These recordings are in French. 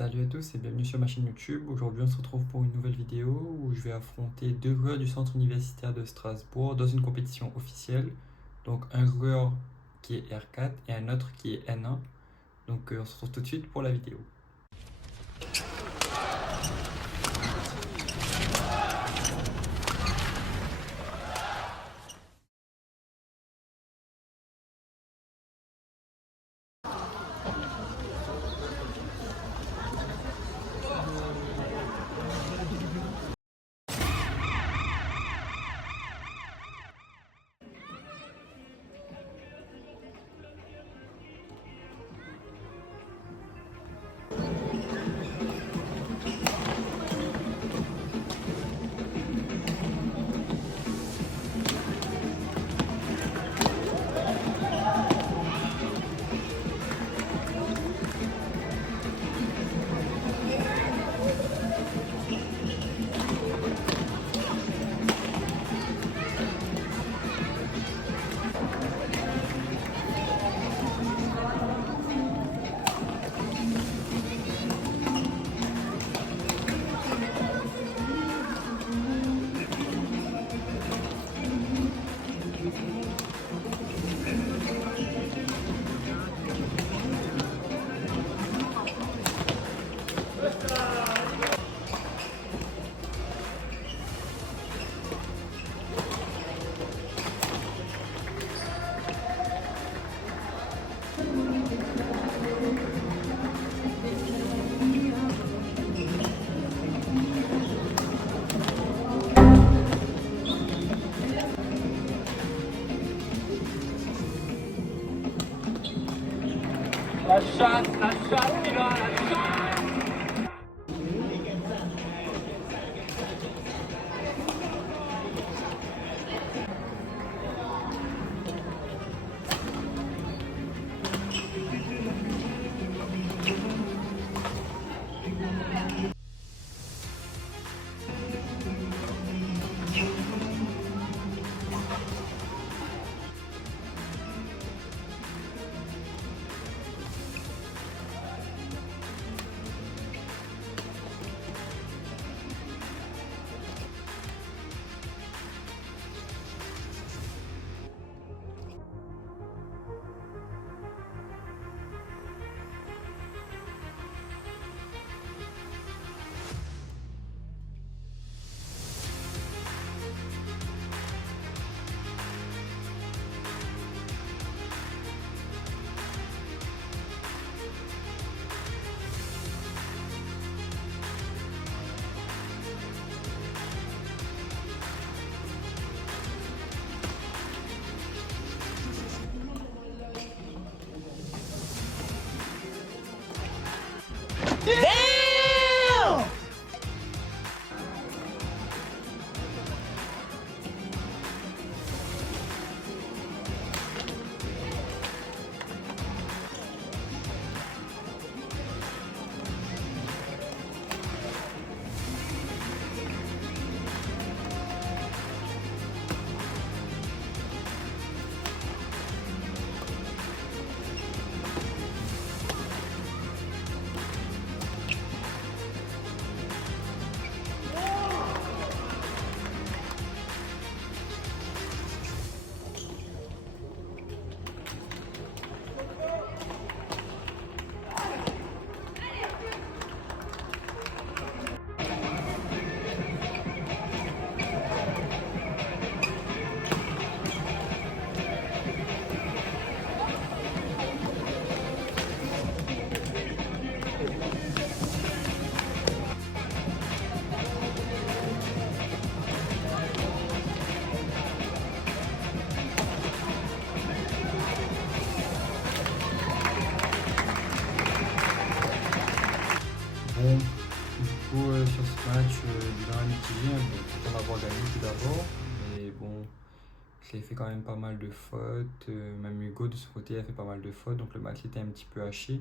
Salut à tous et bienvenue sur ma chaîne YouTube. Aujourd'hui on se retrouve pour une nouvelle vidéo où je vais affronter deux joueurs du centre universitaire de Strasbourg dans une compétition officielle. Donc un joueur qui est R4 et un autre qui est N1. Donc on se retrouve tout de suite pour la vidéo. La chatte, il a la chatte. Bon, du coup sur ce match, bilan mitigé, hein. Bon, content d'avoir gagné tout d'abord. Mais bon, j'ai fait quand même pas mal de fautes. Même Hugo de ce côté a fait pas mal de fautes, donc le match était un petit peu haché.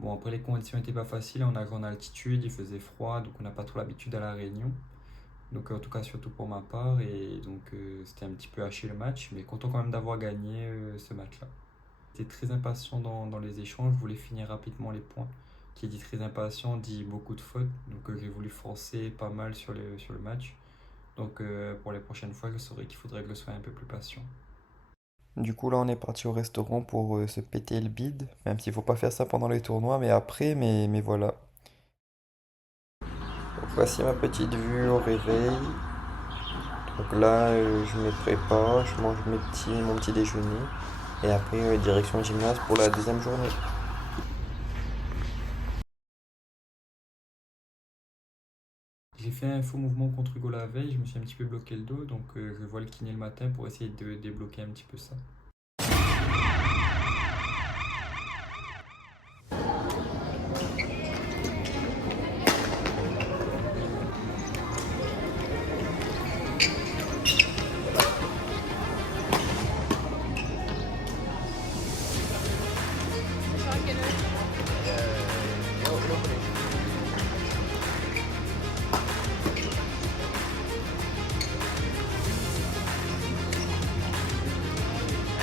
Bon, après, les conditions n'étaient pas faciles. On a grande altitude, il faisait froid, donc on n'a pas trop l'habitude à La Réunion. Donc, en tout cas, surtout pour ma part. Et donc, c'était un petit peu haché le match, mais content quand même d'avoir gagné ce match-là. J'étais très impatient dans les échanges, je voulais finir rapidement les points. qui dit très impatient dit beaucoup de fautes. Donc j'ai voulu forcer pas mal sur le match. Donc pour les prochaines fois, je saurais qu'il faudrait que je sois un peu plus patient. Du coup, là, on est parti au restaurant pour se péter le bide, même s'il faut pas faire ça pendant les tournois, mais après, mais voilà. Donc, voici ma petite vue au réveil. Donc là, je me prépare, je mange mon petit déjeuner, et après, direction le gymnase pour la deuxième journée. J'ai fait un faux mouvement contre Hugo la veille, je me suis un petit peu bloqué le dos, donc je vois le kiné le matin pour essayer de débloquer un petit peu ça.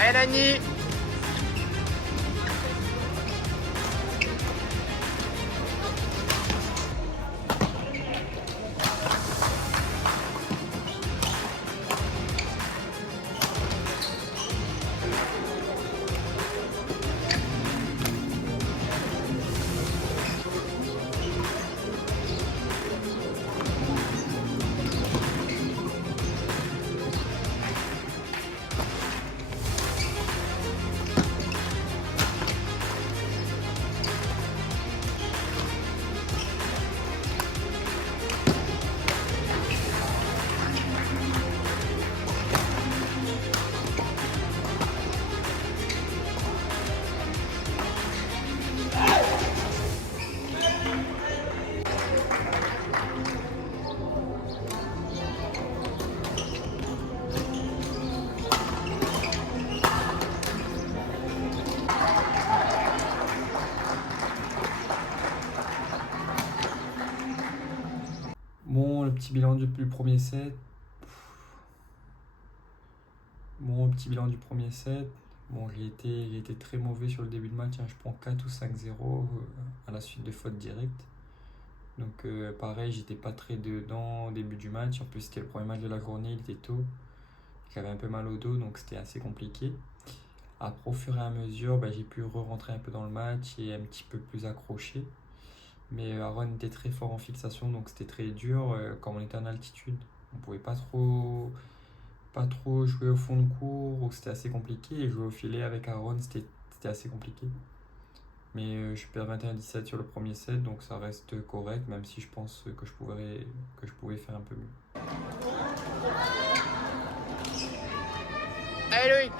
Allez, Nani! Bon, le petit bilan du premier set. Bon, petit bilan du premier set. Bon, j'ai été très mauvais sur le début de match, hein. Je prends 4 ou 5-0 à la suite de fautes directes. Donc pareil, j'étais pas très dedans au début du match. En plus, c'était le premier match de la journée, il était tôt. J'avais un peu mal au dos, donc c'était assez compliqué. Après, au fur et à mesure, bah, j'ai pu re-rentrer un peu dans le match et un petit peu plus accroché. Mais Aaron était très fort en fixation, donc c'était très dur. Quand on était en altitude, on pouvait pas trop jouer au fond de cours, donc c'était assez compliqué. Et jouer au filet avec Aaron, c'était assez compliqué. Mais je perds 21-17 sur le premier set, donc ça reste correct, même si je pense que je pouvais faire un peu mieux. Allez, Loïc!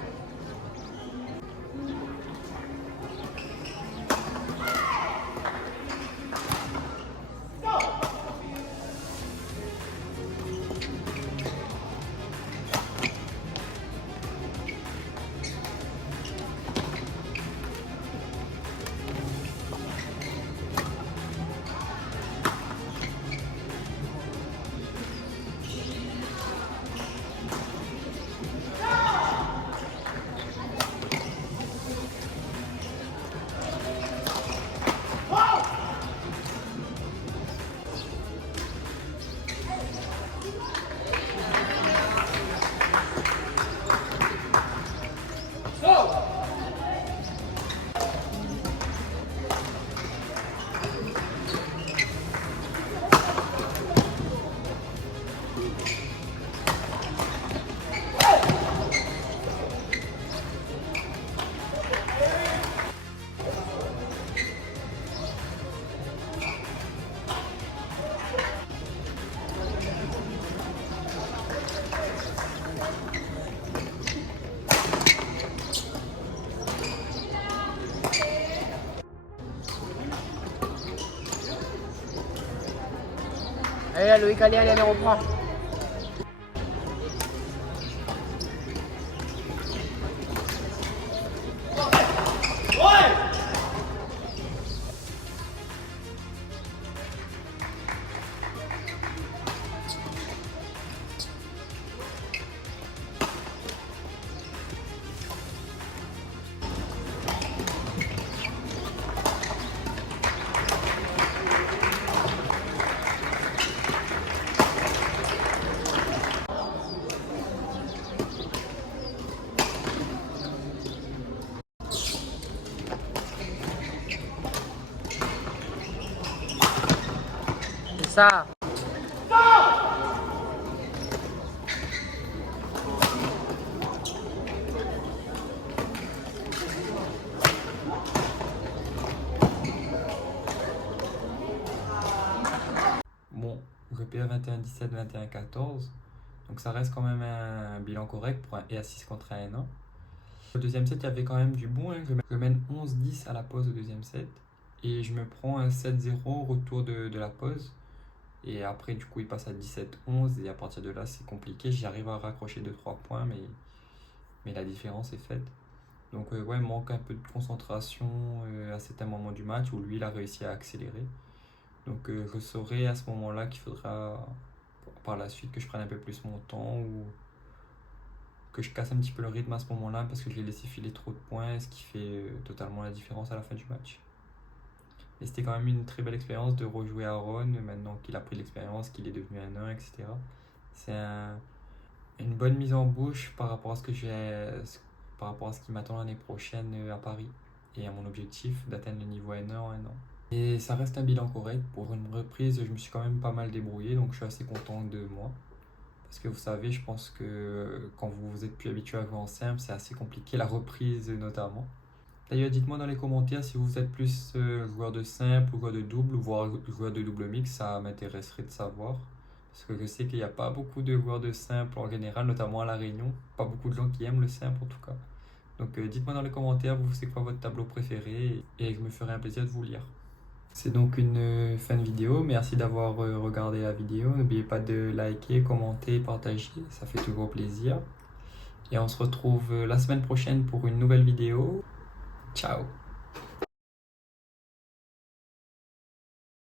Allez, Loïc, allez, reprends. ça. Bon, je perds 21-17, 21-14. Donc ça reste quand même un bilan correct pour un EA6 contre un N1. Au deuxième set, il y avait quand même du bon. Je mène 11-10 à la pause au deuxième set. Et je me prends un 7-0 au retour de la pause. Et après, du coup, il passe à 17-11. Et à partir de là, c'est compliqué. J'arrive à raccrocher 2-3 points, mais la différence est faite. Donc ouais, il manque un peu de concentration à certains moments du match où lui, il a réussi à accélérer. Donc je saurai à ce moment-là qu'il faudra par la suite que je prenne un peu plus mon temps ou que je casse un petit peu le rythme à ce moment-là parce que je l'ai laissé filer trop de points, ce qui fait totalement la différence à la fin du match. Et c'était quand même une très belle expérience de rejouer Aaron maintenant qu'il a pris l'expérience, qu'il est devenu un 1, etc. C'est une bonne mise en bouche par rapport à ce qui m'attend l'année prochaine à Paris et à mon objectif d'atteindre le niveau N1 en 1 an. Et ça reste un bilan correct. Pour une reprise, je me suis quand même pas mal débrouillé, donc je suis assez content de moi. Parce que vous savez, je pense que quand vous êtes plus habitué à jouer en simple, c'est assez compliqué, la reprise notamment. D'ailleurs, dites-moi dans les commentaires si vous êtes plus joueur de simple ou joueur de double, ou voire joueur de double mix, ça m'intéresserait de savoir. Parce que je sais qu'il n'y a pas beaucoup de joueurs de simple en général, notamment à La Réunion. Pas beaucoup de gens qui aiment le simple en tout cas. Donc dites-moi dans les commentaires, vous c'est quoi votre tableau préféré, et je me ferai un plaisir de vous lire. C'est donc une fin de vidéo. Merci d'avoir regardé la vidéo. N'oubliez pas de liker, commenter, partager. Ça fait toujours plaisir. Et on se retrouve la semaine prochaine pour une nouvelle vidéo. Ciao!